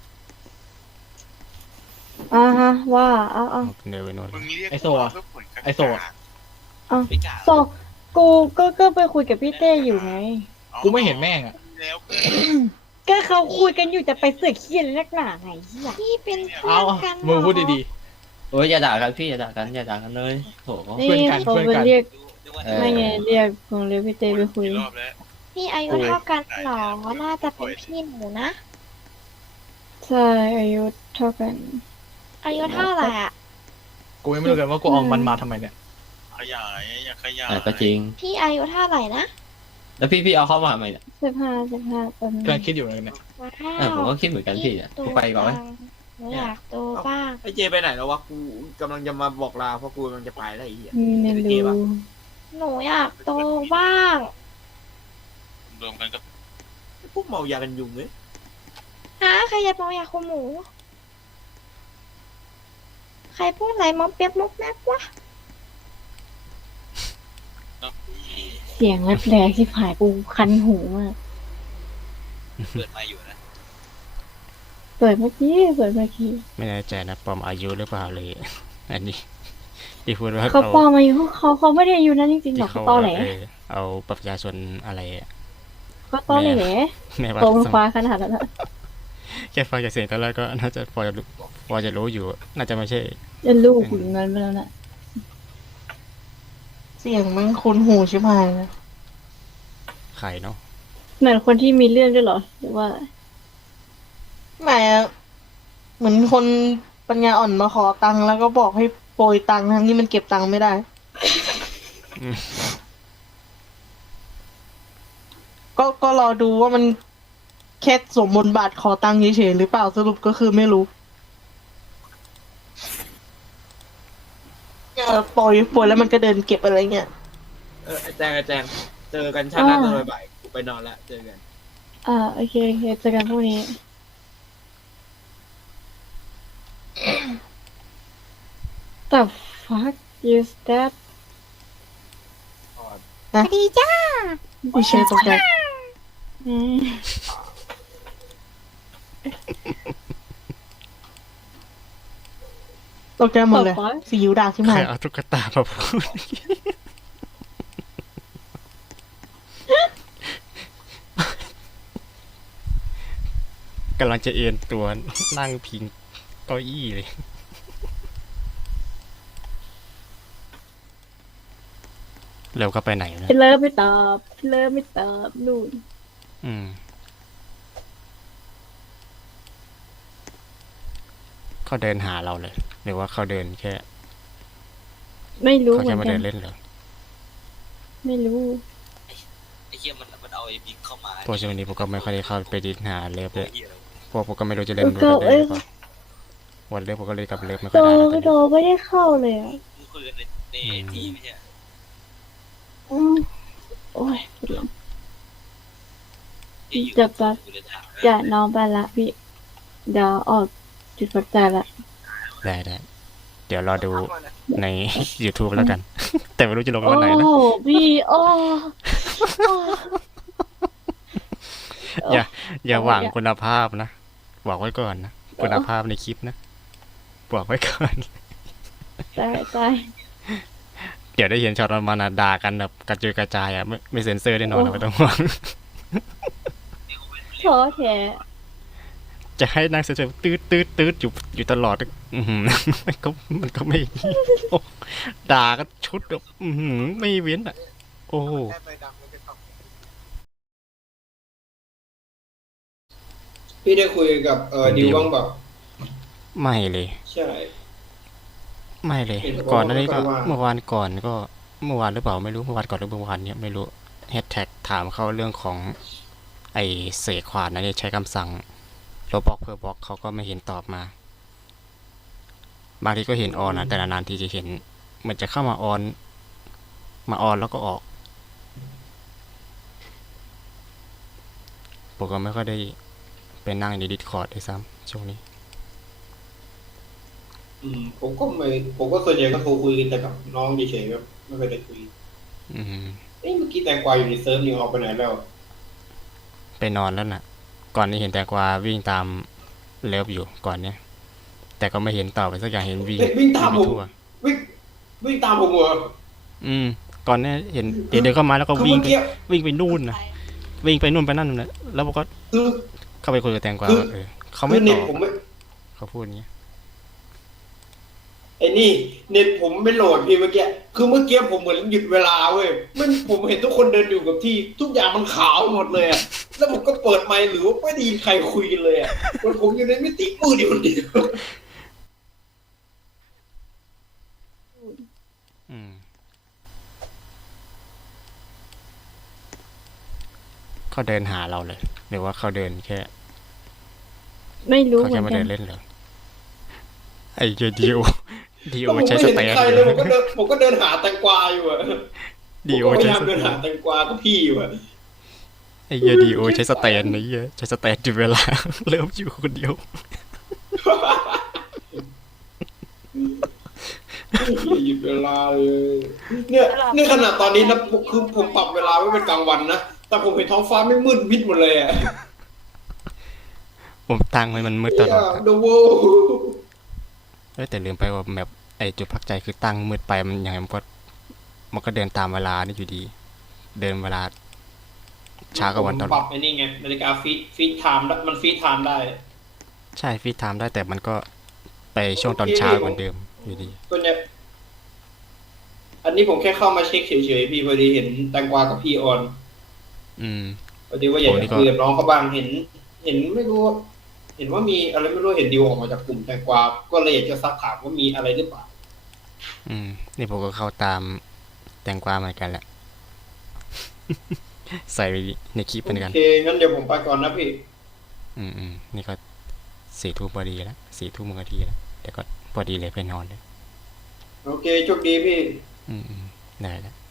[SPEAKER 4] อ่าฮะว่าเอ้าเอ้า
[SPEAKER 5] เดินไปโน่น
[SPEAKER 1] ไอโซอะไอโซอะ
[SPEAKER 4] โซกูก็ก็ไปคุยกับพี่เต้อยู่ไง
[SPEAKER 1] กูไม่เห็นแม่งอะ
[SPEAKER 4] ก็เขาคุยกันอยู่จะไปเสือกเขี้ยนนักหนาไงเหี้ย
[SPEAKER 8] พี่เป็นเพื่
[SPEAKER 1] เอา
[SPEAKER 8] อนกัน
[SPEAKER 1] มึงพูดดี
[SPEAKER 7] โอ้ยอย่าด่ากันพี่อย่าด่ากันอย่าด่ากันเลยโถ
[SPEAKER 4] นี่
[SPEAKER 1] เพื่อนกัน
[SPEAKER 4] เขา
[SPEAKER 1] เพื่อน
[SPEAKER 4] ไป
[SPEAKER 1] กัน
[SPEAKER 4] เรียก
[SPEAKER 7] เออ
[SPEAKER 4] ไม่ไงเรียกของเรียกพี่เต้ไปคุย
[SPEAKER 8] พี่อายุเท่ากันหรอน่าจะเป็นพี่หนูนะ
[SPEAKER 4] ใช่อายุเท่ากัน
[SPEAKER 8] อายุเท่าไหร่อ่ะ
[SPEAKER 1] ๆกูไม่รู้กันว่ากูเอามันมาทำไมเนี่ย
[SPEAKER 10] ขยายอย่าขยาย
[SPEAKER 7] อ่ะก็จริง
[SPEAKER 8] พี่อายุเท่าไหร่นะ
[SPEAKER 7] แล้วพี่พี่เอาเข้ามาทำไมเนี่ย
[SPEAKER 4] สิบห้าสิบห้าตอนนี้
[SPEAKER 1] กำลังคิดอยู่เลยเนี่ย
[SPEAKER 8] ว้า
[SPEAKER 7] เออผม
[SPEAKER 8] ว
[SPEAKER 7] ก็คิดเหมือนกันพี่เนี่ย
[SPEAKER 8] โต
[SPEAKER 7] กูไปก่อนไหม
[SPEAKER 8] จังหนูอยากโตบ้าง
[SPEAKER 2] ไอเจไปไหนแล้ววะกูกำลังจะมาบอกลาเพราะกูกำลังจะไปแล้วไอ้เหี้ย
[SPEAKER 4] อืมไม่
[SPEAKER 2] ไอเจ
[SPEAKER 4] รู้
[SPEAKER 2] ปะ
[SPEAKER 8] หนูอยากโตบ้าง
[SPEAKER 10] รวมกันก็
[SPEAKER 2] พวกเมายากันยุงเลย
[SPEAKER 8] ฮะใครจะเมายาคุมหมู ใครพูดอะไรมอมเปียกมกแมกวะ
[SPEAKER 4] เสียงแรกๆที่ผายกูคันหูมาก
[SPEAKER 10] เปิดมาอยู่นะ
[SPEAKER 4] เปิดเมื่อกี้เปิดเมื่อกี้
[SPEAKER 5] ไม่แน่ใจนะปลอมอายุหรือเปล่าเลย อันนี้ที่พูดว่า
[SPEAKER 4] เขา
[SPEAKER 5] เอา
[SPEAKER 4] ปลอมมาอยู่เขาเขาไม่ได้อยู่นั่นจริงๆหร
[SPEAKER 5] ที่
[SPEAKER 4] อก
[SPEAKER 5] เขา
[SPEAKER 4] เขาตอแหล
[SPEAKER 5] เออเอาบัตรประชาชนอะไรอะ
[SPEAKER 4] เขาตอแหล
[SPEAKER 5] แม่ว่า
[SPEAKER 4] โตมันคว้าขนาดนั้นอะ
[SPEAKER 5] แค่ฟังจากเสียงตอนแรกก็น่าจะพอจะรู้พอจะรู้อยู่ น่าจะไม่ใช่
[SPEAKER 4] จะลูกคุณนั้นไปแล้วน่ะ
[SPEAKER 8] เสียงมันคุ้นหูชิบหายเลย
[SPEAKER 5] ไข่เนาะ
[SPEAKER 4] เหมือนคนที่มีเรื่องด้วยเหรอหรือว่า
[SPEAKER 8] แหมเหมือนคนปัญญาอ่อนมาขอตังค์แล้วก็บอกให้โปรยตังค์ทั้งที่มันเก็บตังค์ไม่ได้
[SPEAKER 5] อืม
[SPEAKER 8] ก็ก็รอดูว่ามันแค่สวมบทบาทขอตังค์เฉยๆหรือเปล่าสรุปก็คือไม่รู้เออโปรยโปรยแล้วมันก็เดินเก็บอะไรเงี้ย
[SPEAKER 2] เออแจงแจงเจอกันชาติหน้าตอนบ่ายๆกูไปนอนละเจอกัน
[SPEAKER 4] อ่าโอเคโอเคเจอกันพรุ่งนี้ The fuck is that
[SPEAKER 9] สวัสดีจ้า
[SPEAKER 8] อุ้ยเชยตกใจ
[SPEAKER 4] อืม
[SPEAKER 8] ตกใจหมดเลย
[SPEAKER 4] ตกใจ
[SPEAKER 8] สีอิ๊วดากใช่ไหม
[SPEAKER 5] ใครเอาตุ๊กตามาพูด กำลังจะเอ็นตัวนั่งพิงเก้าอี้เลย เร็วก็ไปไหนนะ
[SPEAKER 4] พี่เลิฟไม่ตอบพี่เลิฟไม่ตอบนู่น
[SPEAKER 5] อืมเขาเดินหาเราเลย หรือว่าเขาเดินแค่
[SPEAKER 4] ไม่รู้
[SPEAKER 5] เขา
[SPEAKER 4] เหมื
[SPEAKER 5] แค่
[SPEAKER 4] อน
[SPEAKER 5] มา
[SPEAKER 4] กั
[SPEAKER 5] เดิ
[SPEAKER 4] น
[SPEAKER 5] นเล่นเหรอ
[SPEAKER 4] ไม่รู้
[SPEAKER 10] ไอ้เหี้ยมันมันเอาไอ้บิ๊กเข้ามา
[SPEAKER 5] เพราะช่วงนี้ผมก็ไม่ค่อยได้เข้าไปดินหาเลิฟเลย
[SPEAKER 10] เหี้ย
[SPEAKER 5] เพราะผมก็ไม่รู้จะเล่น
[SPEAKER 4] เอ
[SPEAKER 5] ด้
[SPEAKER 4] อก็
[SPEAKER 5] วยกันได้
[SPEAKER 4] เอ้ย
[SPEAKER 5] หรือเปล่าวันเลิฟผมก็เลยกับเลิฟไม่ค่
[SPEAKER 4] โด
[SPEAKER 5] อยได้แล้วตอน
[SPEAKER 4] โด
[SPEAKER 5] นี้
[SPEAKER 4] ไม่ได้เข้าเลยอ่ะ
[SPEAKER 10] มึงคุยกันในในไอทีไม่ใช่เหรอ
[SPEAKER 4] อืมโอ้ยปวดหลัง
[SPEAKER 10] ที่อยู่
[SPEAKER 4] จะไป
[SPEAKER 10] กูเลยถาม
[SPEAKER 4] จะนอนไปละพี่เดี๋ยวออกจุดพักใจละ
[SPEAKER 5] ได้ได้เดี๋ยวรอดูใน YouTube แล้วกัน แต่ไม่รู้จะลง
[SPEAKER 4] โอ้
[SPEAKER 5] วันไหนนะ
[SPEAKER 4] พี่โอ้
[SPEAKER 5] อย่าอย่าหวังคุณภาพนะบอกไว้ก่อนนะคุณภาพในคลิปนะบอกไว้ก่อน
[SPEAKER 4] ตายตาย
[SPEAKER 5] เดี๋ยวได้เห็นช็อตมันมาด่ากันแบบกระจุยกระจายอ่ะไม่ไม่เซ็นเซอร์แน่นอนนะไม่ต้องห่วง
[SPEAKER 4] ท้อแท้
[SPEAKER 5] จะให้นั่งเฉยๆตืดตืดตืดอยู่อยู่ตลอดอือหือ มันก็มันก็ไม่โอ้ด่าก็ชุดแบบอือหือไม่เว้นอ่ะ โอ้โห
[SPEAKER 11] พี่ได้คุยกับเอ่อดิวบ้างเปล่า
[SPEAKER 5] ไม่เลย
[SPEAKER 11] ใช่
[SPEAKER 5] ไม่เลย
[SPEAKER 11] เห็นบอก
[SPEAKER 5] ก่อนหน้านี้ก็
[SPEAKER 11] ว่า
[SPEAKER 5] เมื่อวานก่อนก็เมื่อวานหรือเปล่าไม่รู้เมื่อวานก่อนหรือเมื่อวานเนี่ยไม่รู้แฮชแท็กถามเขาเรื่องของ ไอเสกขวานนะเนี่ยใช้คำสั่งลบบล็อกเพื่อบล็อกเขาก็ไม่เห็นตอบมา บางทีก็เห็นออนนะแต่นานๆทีจะเห็นเหมันจะเข้ามาออน มาออนแล้วก็ออกผมก็ไม่ค่อยได้ไปนั่งในดิสคอร์ดด้วยซ้ำช่วงนี้
[SPEAKER 11] อืมผมก็ไม่ผมก็ส่วนใหญ่ก็โทรคุยกันแต่กับน้องเฉยๆครับไม่เคยได้คุย
[SPEAKER 5] อืม
[SPEAKER 11] เอ้ยเมื่อกี้แตงกวาอยู่ในเซิร์ฟนี่ออกไปไหนแล้ว
[SPEAKER 5] ไปนอนแล้วน่ะ ก่อนนี้เห็นแต่กวาวิ่งตามเลิฟอยู่ก่อนเนี้ยแต่ก็ไม่เห็นต่อไปสักอย่างเห็นวิ่ง
[SPEAKER 11] เฮ้ยวิ่งตามผม
[SPEAKER 5] ทั่ว
[SPEAKER 11] วิ่งวิ่งตามผมเหรอ
[SPEAKER 5] อืมก่อนเนี้ยเห็นเดี๋ยวเดินเข้ามาแล้วก็
[SPEAKER 11] คือ
[SPEAKER 5] วิ่ง
[SPEAKER 11] เมื่อ
[SPEAKER 5] ไป
[SPEAKER 11] กี้
[SPEAKER 5] วิ่งไปนู่นนะวิ่งไปนู่นไปนั่นนะแล้วผมก็
[SPEAKER 11] คือ
[SPEAKER 5] เข้าไปคุยกับแตงกวา
[SPEAKER 11] คือ
[SPEAKER 5] ว่าเออเขา
[SPEAKER 11] คื
[SPEAKER 5] ไม่
[SPEAKER 11] อ
[SPEAKER 5] ต
[SPEAKER 11] เน็
[SPEAKER 5] อ
[SPEAKER 11] ต
[SPEAKER 5] บ
[SPEAKER 11] ผมไม่
[SPEAKER 5] เขาพูดอย่างเงี้ย
[SPEAKER 11] ไอ้นี่เน็ตผมไม่โหลดพี่เมื่อกี้คือเมื่อกี้ผมเหมือนหยุดเวลาเว้ยมันผมเห็นทุกคนเดินอยู่กับที่ทุกอย่างมันขาวหมดเลยอะแล้วผมก็เปิดไมค์หรือว่าไม่ได้ยินใครคุยกันเลยอะมันผมอยู่ในมิติมืดอยู่คนเดียว
[SPEAKER 5] อืมเขาเดินหาเราเลย หรือว่าเขาเดินแค่
[SPEAKER 4] ไม่รู้
[SPEAKER 5] เขา
[SPEAKER 4] เหมื
[SPEAKER 5] แค่
[SPEAKER 4] อน
[SPEAKER 5] มา
[SPEAKER 4] กั
[SPEAKER 5] เดิ
[SPEAKER 4] น
[SPEAKER 5] นเล่นเหรอไอ้เจดีโอดีโอ
[SPEAKER 11] แล้วผม
[SPEAKER 5] ใช้
[SPEAKER 11] ไม่
[SPEAKER 5] ส
[SPEAKER 11] เห็น
[SPEAKER 5] เตน
[SPEAKER 11] ใครเลยผมก็เดินผมก็เดินหาแตงกวาอยู่อะ
[SPEAKER 5] ดี
[SPEAKER 11] ผ
[SPEAKER 5] โอ
[SPEAKER 11] มก็พยา
[SPEAKER 5] ใช้
[SPEAKER 11] ยาม
[SPEAKER 5] ส
[SPEAKER 11] เดิ
[SPEAKER 5] เต
[SPEAKER 11] นหาน แตงกวาก็พี่อยู่อะ
[SPEAKER 5] ไอ้เหี้ยดีโอใช้สเตนนะเหี้ยใช้สเตนจุดเวลา เริ่มอยู่คนเดียว
[SPEAKER 11] หยุดเวลาเลยเนี่ยนี่ขนาดตอนนี้นะผมคือผมปรับเวลาไว้เป็นกลางวันนะแต่ผมเห็นท้องฟ้าไม่มืดมิดหมดเลยอะ
[SPEAKER 5] ผมตั้งไว้มันมืดตลอดอะ
[SPEAKER 11] เดอะโว
[SPEAKER 5] เอ้ยแต่ลืมไปว่าแมปไอจุดพักใจคือตั้งมืดไปมันยังไงมันก็มันก็เดินตามเวลานี่อยู่ดี เดินเวลาช้ากว่าวันตอน
[SPEAKER 11] ปรับไอ้นี่ไงนาฬิกาฟีดฟีดไทม์มันฟีดไทม์ได้
[SPEAKER 5] ใช่ฟีดไทม์ได้แต่มันก็ไปช่วงตอนเช้ากว่าเดิมอยู่ดี
[SPEAKER 11] ตัวเนี้ยอันนี้ผมแค่เข้ามาเช็คเฉยๆพี่พอดีเห็นแตงกวากับพี่ออน
[SPEAKER 5] อืม
[SPEAKER 11] พอดีว่าอยากจะคุยกับน้องเขาบ้างเห็น เห็นไม่รู้ เห็นว่ามีอะไรไม่รู้เห็นดิวออกมาจากกลุ่มแตงกวาก็เลยอยากจะซักถามว่ามีอะไรหรือเปล่า
[SPEAKER 5] อืมนี่ผมก็เข้าตามแตงกวาเหมือนกันแหละ ใส่ไปในคลิปเหมือนกัน
[SPEAKER 11] โอเคงั้นเดี๋ยวผมไปก่อนนะพี่
[SPEAKER 5] อืมอืมนี่ก็สี่ทุ่มพอดีแล้วสี่ทุ่มนาทีแล้วแต่ก็พอดีเลยไปนอนเลย
[SPEAKER 11] โอเคโชคดีพี่
[SPEAKER 5] อืมอืมได้แล้ว